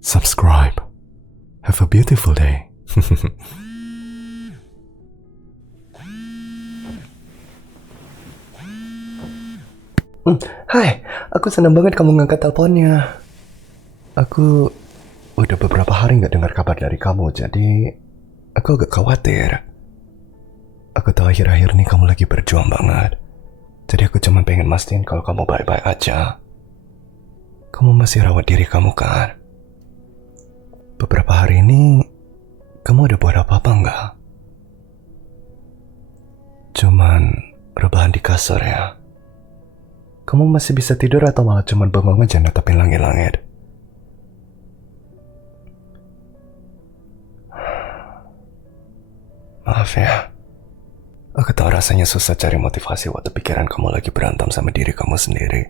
subscribe. Have a beautiful day. Hai, aku senang banget kamu ngangkat teleponnya. Aku udah beberapa hari nggak dengar kabar dari kamu, jadi aku agak khawatir. Aku tahu akhir-akhir ini kamu lagi berjuang banget. Jadi aku cuma pengen mastiin kalau kamu baik-baik aja. Kamu masih rawat diri kamu kan? Beberapa hari ini, kamu ada buat apa-apa nggak? Cuman rebahan di kasur ya? Kamu masih bisa tidur atau malah cuma bengong aja natapin langit-langit? Maaf ya. Aku tahu rasanya susah cari motivasi waktu pikiran kamu lagi berantem sama diri kamu sendiri.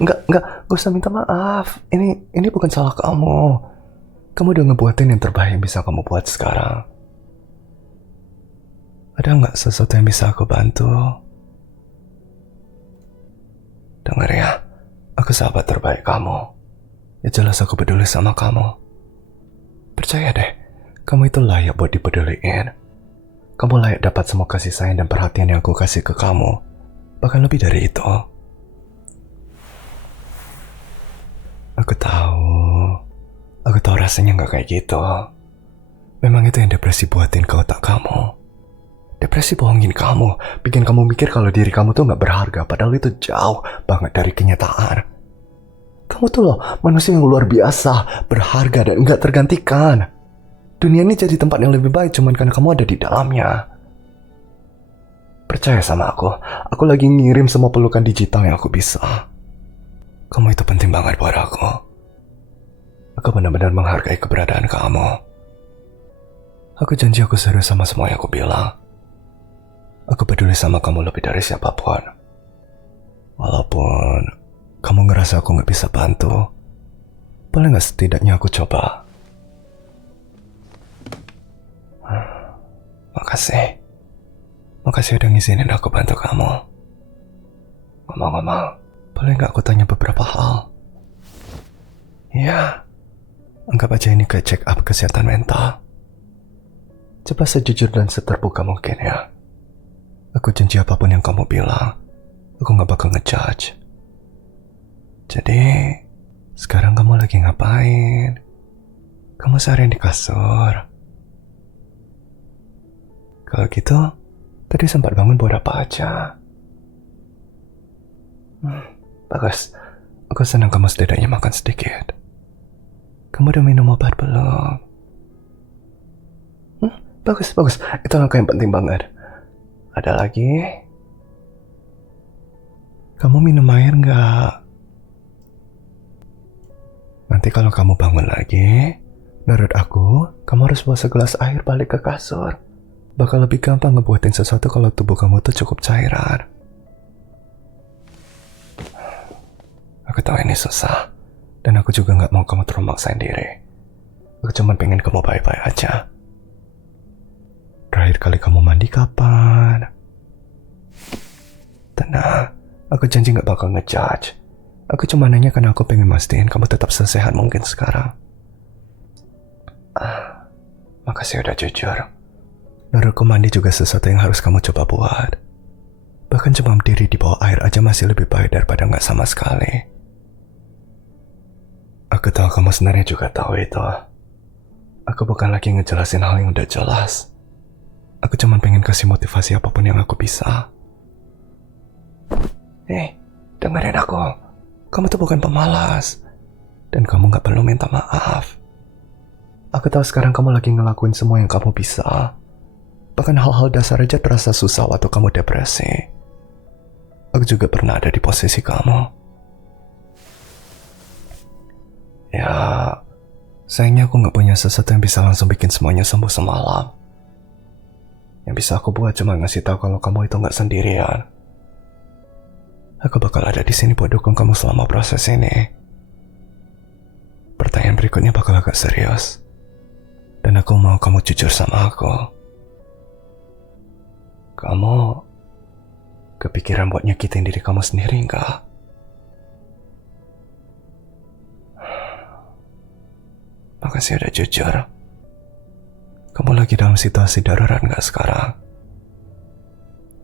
Gak usah minta maaf. Ini bukan salah kamu. Kamu udah ngebuatin yang terbaik yang bisa kamu buat sekarang. Ada nggak sesuatu yang bisa aku bantu? Dengar ya, aku sahabat terbaik kamu. Ya jelas aku peduli sama kamu. Percaya deh, kamu itu layak buat dipeduliin. Kamu layak dapat semua kasih sayang dan perhatian yang aku kasih ke kamu. Bahkan lebih dari itu. Aku tahu rasanya gak kayak gitu. Memang itu yang depresi buatin ke otak kamu. Depresi bohongin kamu, bikin kamu mikir kalau diri kamu tuh gak berharga, padahal itu jauh banget dari kenyataan. Kamu tuh loh, manusia yang luar biasa, berharga dan gak tergantikan. Dunia ini jadi tempat yang lebih baik cuman karena kamu ada di dalamnya. Percaya sama aku lagi ngirim semua pelukan digital yang aku bisa. Kamu itu penting banget buat aku. Aku benar-benar menghargai keberadaan kamu. Aku janji aku serius sama semua yang aku bilang. Aku peduli sama kamu lebih dari siapapun. Walaupun kamu ngerasa aku gak bisa bantu, boleh gak setidaknya aku coba? Makasih udah ngizinin aku bantu kamu. Ngomong-ngomong, boleh gak aku tanya beberapa hal? Ya, anggap aja ini kayak check up kesehatan mental. Coba sejujur dan seterbuka mungkin ya. Aku janji apapun yang kamu bilang, aku gak bakal ngejudge. Jadi, sekarang kamu lagi ngapain? Kamu seharian di kasur? Kalau gitu, tadi sempat bangun buat apa aja? Bagus, aku senang kamu setidaknya makan sedikit. Kamu udah minum obat belum? Bagus, itu langkah yang penting banget. Ada lagi? Kamu minum air nggak? Nanti kalau kamu bangun lagi, menurut aku, kamu harus bawa segelas air balik ke kasur. Bakal lebih gampang ngebuatin sesuatu kalau tubuh kamu tuh cukup cairan. Aku tahu ini susah, dan aku juga nggak mau kamu terlalu maksain diri. Aku cuma pengen kamu baik-baik aja. Terakhir kali kamu mandi kapan? Tenang, aku janji gak bakal ngejudge. Aku cuma nanya karena aku pengen mastiin kamu tetap sesehat mungkin sekarang. Makasih udah jujur. Menurutku mandi juga sesuatu yang harus kamu coba buat. Bahkan cuma berdiri di bawah air aja masih lebih baik daripada gak sama sekali. Aku tahu kamu sebenarnya juga tahu itu. Aku bukan lagi ngejelasin hal yang udah jelas. Aku cuma pengen kasih motivasi apapun yang aku bisa. Dengerin aku. Kamu tuh bukan pemalas. Dan kamu gak perlu minta maaf. Aku tahu sekarang kamu lagi ngelakuin semua yang kamu bisa. Bahkan hal-hal dasar aja terasa susah waktu kamu depresi. Aku juga pernah ada di posisi kamu. Ya, sayangnya aku gak punya sesuatu yang bisa langsung bikin semuanya sembuh semalam. Yang bisa aku buat cuma ngasih tahu kalau kamu itu gak sendirian. Aku bakal ada di sini buat dukung kamu selama proses ini. Pertanyaan berikutnya bakal agak serius. Dan aku mau kamu jujur sama aku. Kamu kepikiran buat nyakitin diri kamu sendiri enggak? Makasih udah jujur. Kamu lagi dalam situasi darurat nggak sekarang?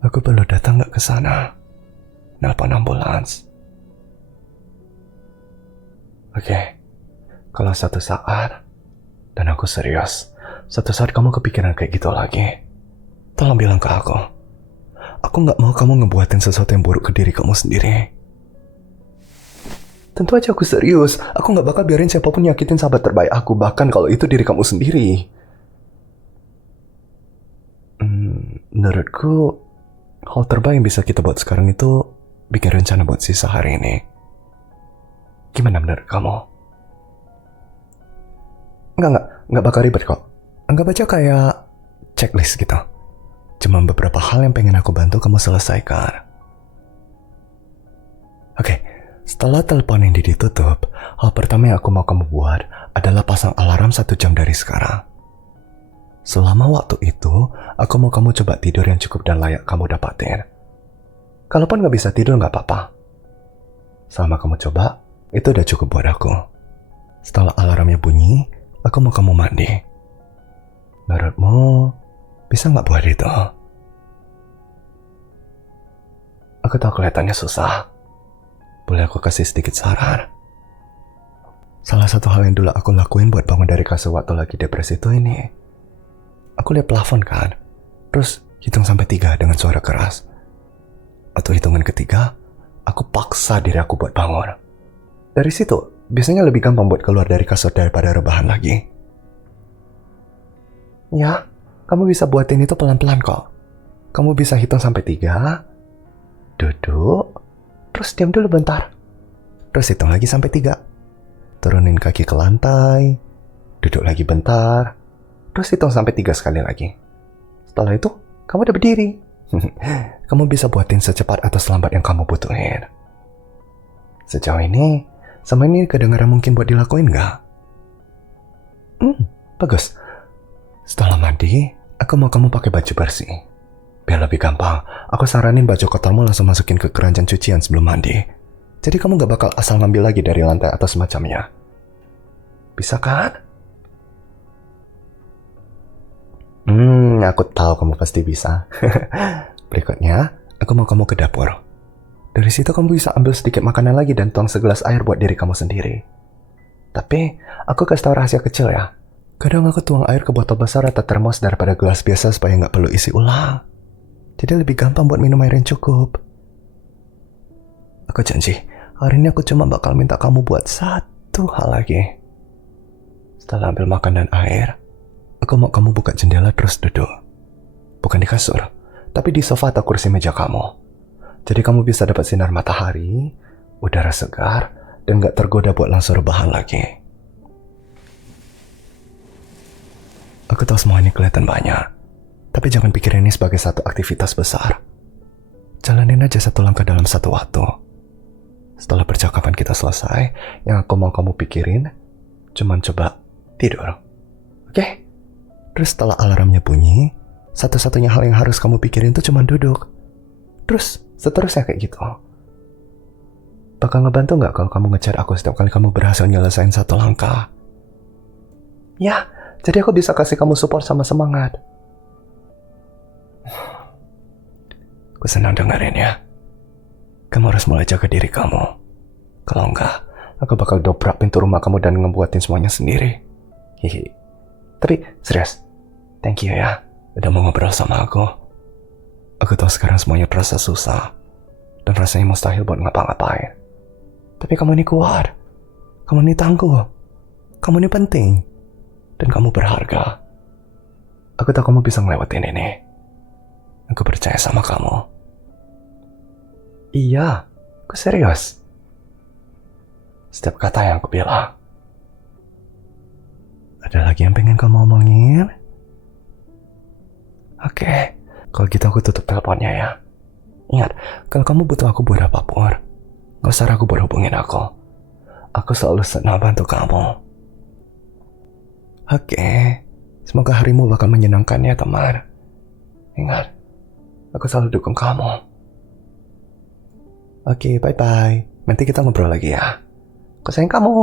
Aku perlu datang nggak ke sana? Nelpon ambulans. Oke, kalau satu saat, dan aku serius, satu saat kamu kepikiran kayak gitu lagi, tolong bilang ke aku. Aku nggak mau kamu ngebuatin sesuatu yang buruk ke diri kamu sendiri. Tentu aja aku serius. Aku nggak bakal biarin siapapun nyakitin sahabat terbaik aku, bahkan kalau itu diri kamu sendiri. Menurutku, hal terbaik yang bisa kita buat sekarang itu bikin rencana buat sisa hari ini. Gimana menurut kamu? Nggak bakal ribet kok. Anggap aja kayak checklist gitu. Cuma beberapa hal yang pengen aku bantu kamu selesaikan. Oke, setelah telepon ini ditutup, hal pertama yang aku mau kamu buat adalah pasang alarm 1 jam dari sekarang. Selama waktu itu, aku mau kamu coba tidur yang cukup dan layak kamu dapatin. Kalaupun gak bisa tidur gak apa-apa. Selama kamu coba, itu udah cukup buat aku. Setelah alarmnya bunyi, aku mau kamu mandi. Menurutmu, bisa gak buat itu? Aku tahu kelihatannya susah. Boleh aku kasih sedikit saran? Salah satu hal yang dulu aku lakuin buat bangun dari kasur waktu lagi depresi itu ini. Aku lihat plafon kan, terus hitung sampai 3 dengan suara keras. Atau hitungan ketiga, aku paksa diri aku buat bangun. Dari situ, biasanya lebih gampang buat keluar dari kasur daripada rebahan lagi. Ya, kamu bisa buatin itu pelan-pelan kok. Kamu bisa hitung sampai 3, duduk, terus diam dulu bentar. Terus hitung lagi sampai 3. Turunin kaki ke lantai, duduk lagi bentar, terus hitung sampai 3 sekali lagi. Setelah itu, kamu udah berdiri. Kamu bisa buatin secepat atau selambat yang kamu butuhin. Sejauh ini, sama ini kedengaran mungkin buat dilakuin nggak? Bagus. Setelah mandi, aku mau kamu pakai baju bersih. Biar lebih gampang, aku saranin baju kotormu langsung masukin ke keranjang cucian sebelum mandi. Jadi kamu gak bakal asal ngambil lagi dari lantai atau semacamnya. Bisa kan? Aku tahu kamu pasti bisa. Berikutnya, aku mau kamu ke dapur. Dari situ kamu bisa ambil sedikit makanan lagi dan tuang segelas air buat diri kamu sendiri. Tapi, aku kasih tahu rahasia kecil ya. Kadang aku tuang air ke botol besar atau termos daripada gelas biasa supaya nggak perlu isi ulang. Jadi lebih gampang buat minum air yang cukup. Aku janji, hari ini aku cuma bakal minta kamu buat satu hal lagi. Setelah ambil makan dan air, aku mau kamu buka jendela terus duduk. Bukan di kasur, tapi di sofa atau kursi meja kamu. Jadi kamu bisa dapat sinar matahari, udara segar, dan gak tergoda buat langsung rebahan lagi. Aku tahu semua ini kelihatan banyak, tapi jangan pikir ini sebagai satu aktivitas besar. Jalanin aja satu langkah dalam satu waktu. Setelah percakapan kita selesai, yang aku mau kamu pikirin, cuman coba tidur. Oke? Terus setelah alarmnya bunyi, satu-satunya hal yang harus kamu pikirin tuh cuma duduk. Terus seterusnya kayak gitu. Bakal ngebantu gak kalau kamu ngechat aku setiap kali kamu berhasil nyelesain satu langkah? Ya, jadi aku bisa kasih kamu support sama semangat. Aku senang dengerin ya. Kamu harus mulai jaga diri kamu. Kalau enggak, aku bakal dobrak pintu rumah kamu dan ngebuatin semuanya sendiri. Hihi. Tapi serius, thank you ya. Udah mau ngobrol sama aku. Aku tahu sekarang semuanya terasa susah. Dan rasanya mustahil buat ngapa-ngapain. Tapi kamu ini kuat. Kamu ini tangguh. Kamu ini penting. Dan kamu berharga. Aku tahu kamu bisa ngelewatin ini. Aku percaya sama kamu. Iya, aku serius. Setiap kata yang aku bilang. Ada lagi yang pengen kamu omongin? Oke, kalau gitu aku tutup teleponnya ya. Ingat, kalau kamu butuh aku buat apapun, gak usah ragu buat hubungin aku. Aku selalu senang bantu kamu. Oke, semoga harimu bakal menyenangkan ya teman. Ingat, aku selalu dukung kamu. Oke, bye-bye. Nanti kita ngobrol lagi ya. Aku sayang kamu.